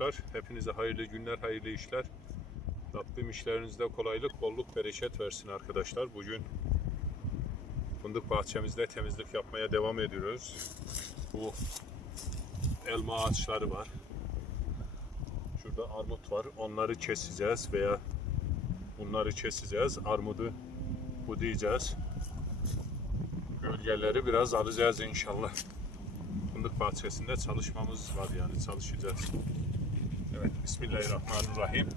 Arkadaşlar. Hepinize hayırlı günler, hayırlı işler. Rabbim işlerinizde kolaylık, bolluk, bereket versin arkadaşlar. Bugün fındık bahçemizde temizlik yapmaya devam ediyoruz. Bu elma ağaçları var. Şurada armut var. Onları keseceğiz veya bunları keseceğiz. Armudu budayacağız. Gölgeleri biraz alacağız inşallah fındık bahçesinde çalışmamız var yani çalışacağız. Evet Bismillahirrahmanirrahim.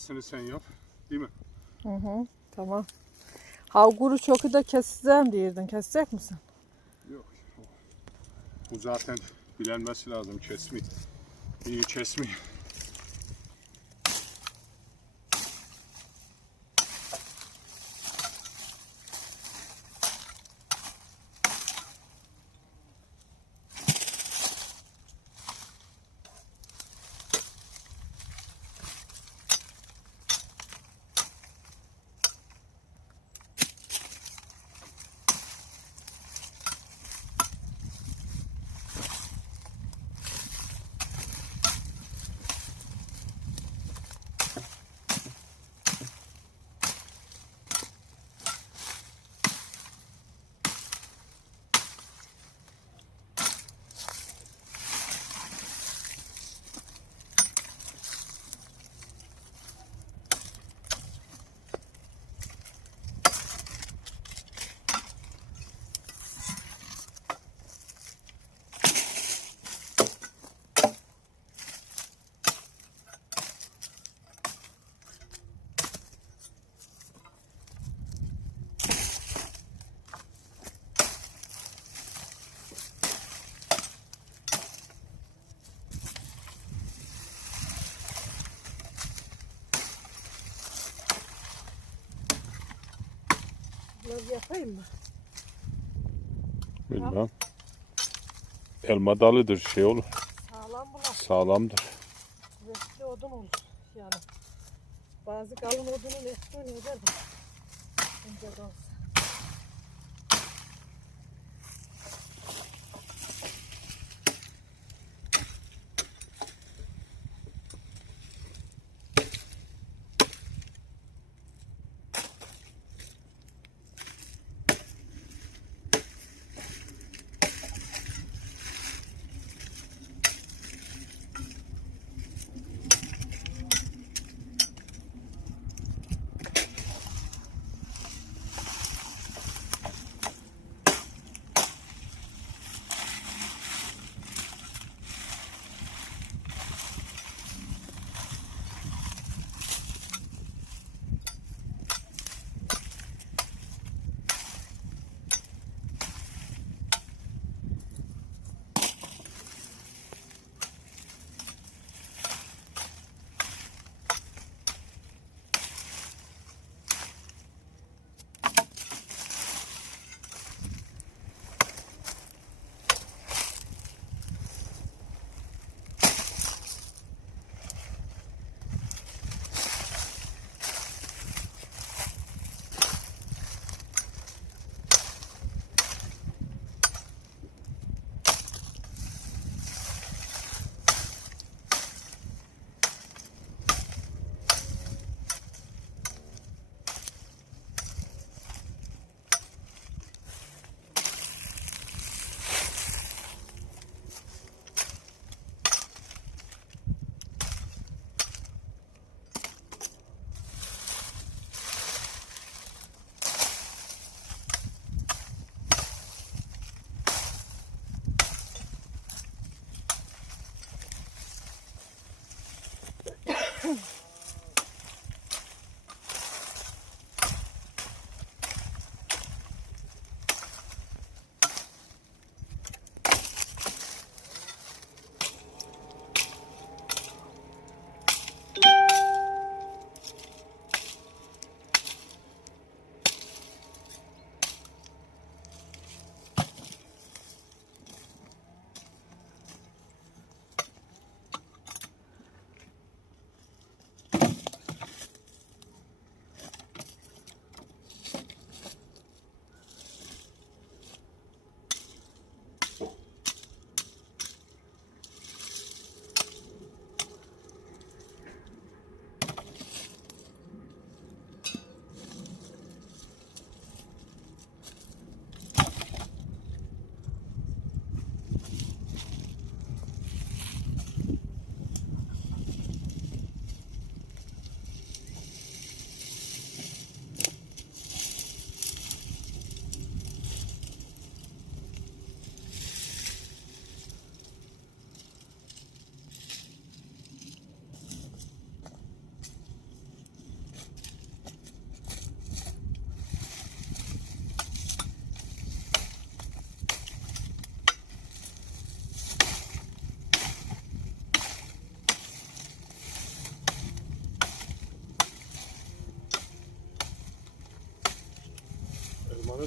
Budamasını sen yap. Değil mi? Hı hı, tamam. Havguru çoku da keseceğim diyirdin. Kesecek misin? Yok. Bu zaten bilenmesi lazım kesmi. İyi kesmi. Yapayım mı? Bilmem. Elma dalıdır şey olur. Sağlam bulan. Sağlamdır. Kuvvetli odun olur. Yani bazı kalın odunun etkiini eder de. Önce de olsa.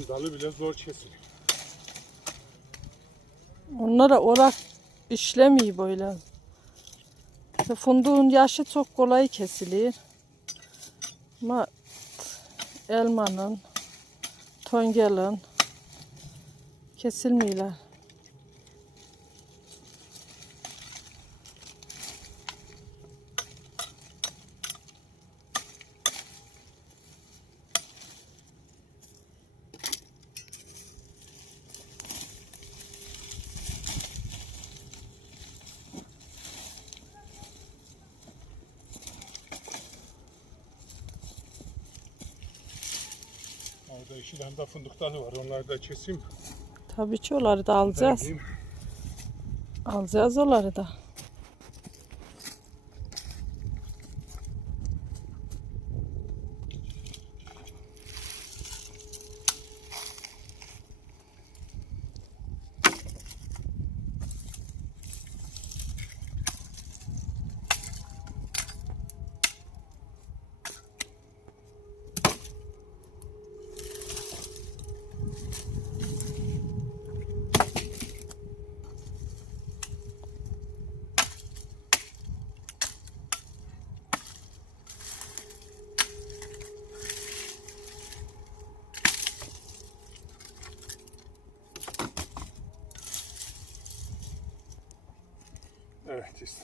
Dalı bile zor kesilir. Onlara orak işlemiyor böyle. Funduğun yaşı çok kolay kesilir. Ama elmanın, tongelin kesilmiyorlar. Orada iki tane de fındık dalı var. Onları da keseyim. Tabii ki onları da alacağız. Vereyim. Alacağız onları da.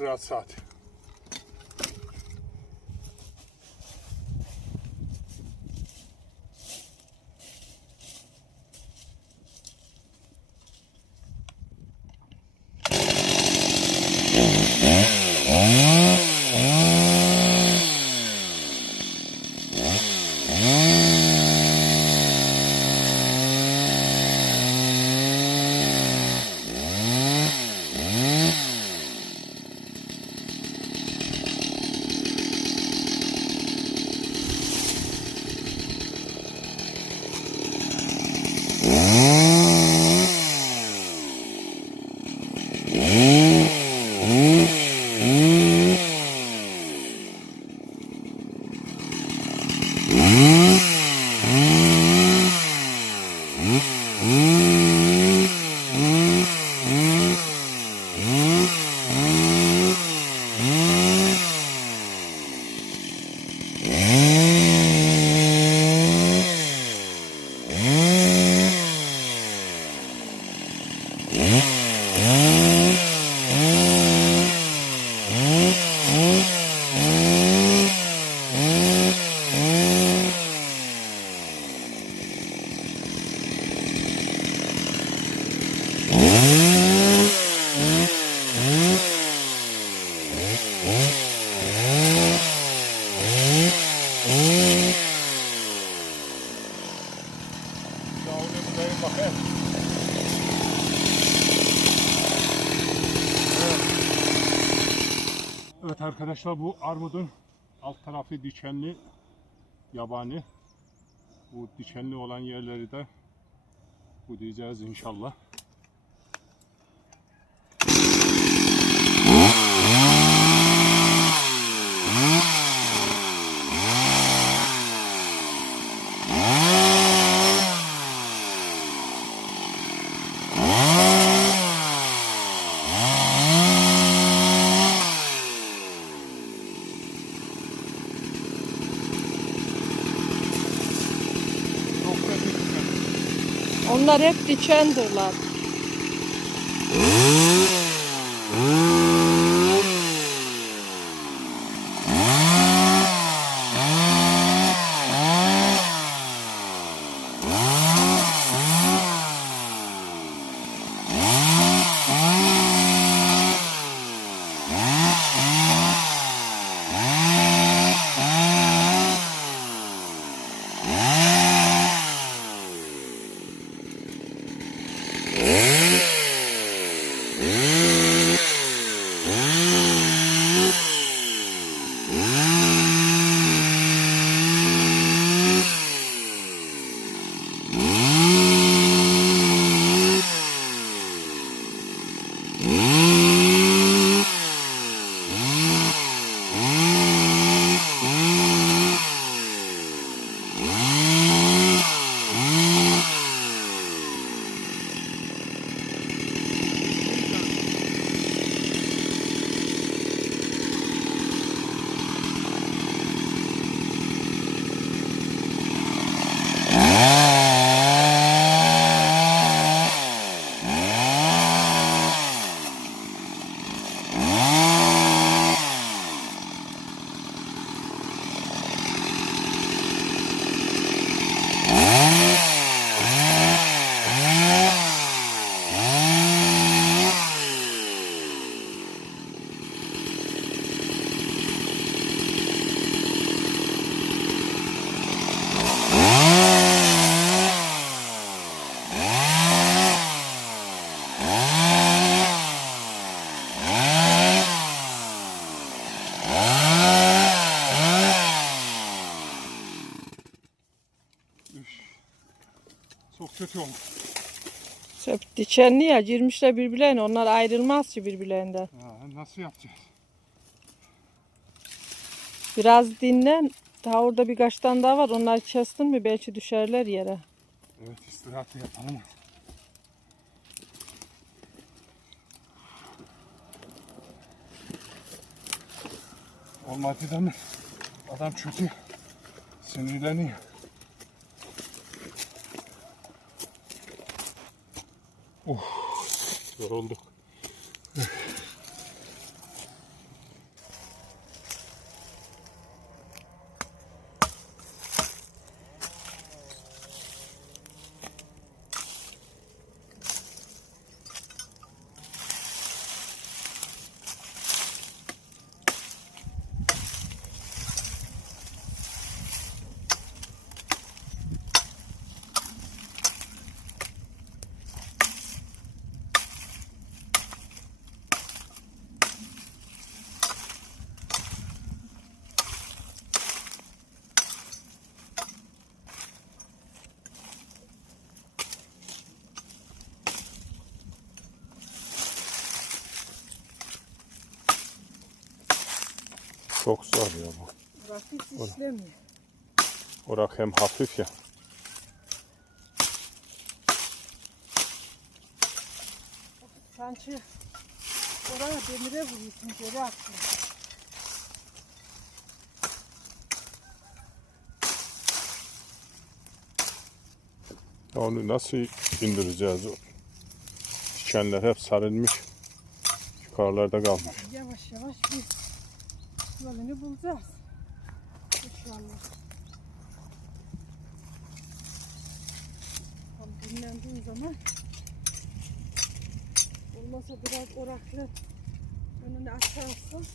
İstirahat saati. Evet arkadaşlar bu armudun alt tarafı dikenli yabani. Bu dikenli olan yerleri de budayacağız inşallah. Onlar hep dikendirler. Dikenli ya girmişler birbirlerine. Onlar ayrılmaz ki birbirlerinden. Ya, nasıl yapacağız? Biraz dinlen. Daha orada birkaç tane daha var. Onları kestin mi belki düşerler yere. Evet istirahat yapalım. Olmadı da mı? Adam kötü. Sinirleniyor. Oh, yorulduk. Çok zor ya bu. Hiç işlemiyor. Orak hem hafif ya. Sanki oraya demire vuruyorsun geri attın. Onu nasıl indireceğiz? Dikenler hep sarılmış. Yukarılarda kalmış. Yavaş yavaş bir yolunu bulacağız. İnşallah. Tam dinlendiğin zaman olmasa biraz oraklı önünü açarsın.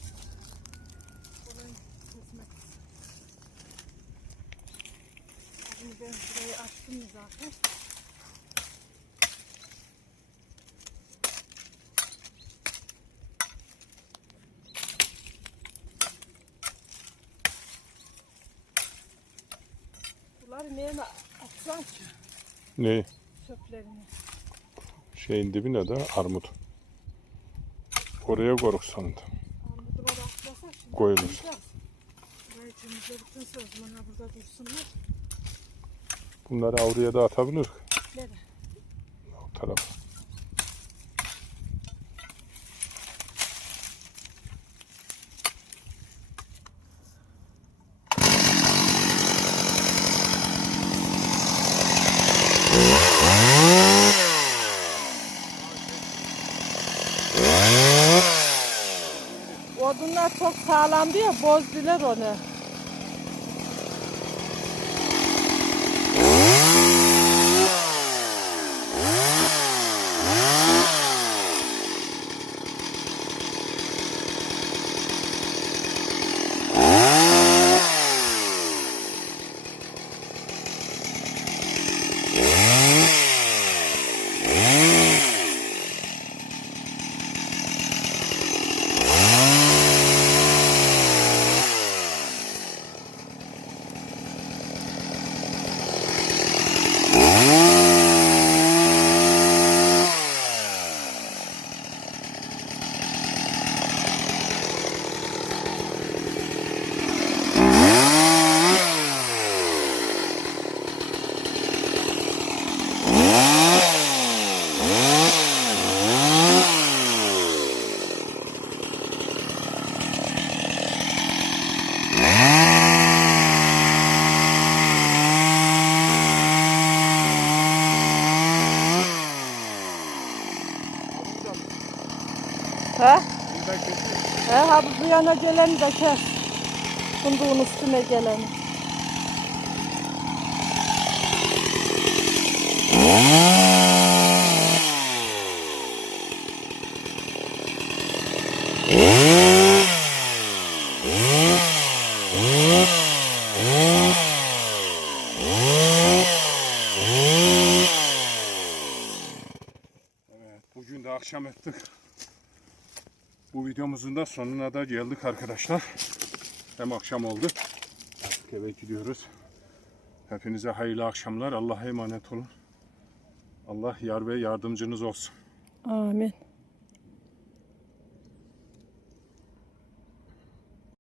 Kolay kesmek. Şimdi ben şurayı açtım zaten? Bunları neye atsan ki Ne? çöplerini? Şeyin dibine de armut. Oraya koruk sonunda. Armudunu da atlasak şimdi. Koyulur. Burayı temizledikten o zaman burada dursunlar. Bunları avluya da atabilir. Nereye? O tarafa. Odunlar çok sağlam diyor, bozdular onu. Bu yana geleni de kes. Funduğun üstüne geleni. Evet, bugün de akşam ettik. Videomuzun da sonuna da geldik arkadaşlar. Hem akşam oldu. Artık eve gidiyoruz. Hepinize hayırlı akşamlar. Allah'a emanet olun. Allah yar ve yardımcınız olsun. Amin.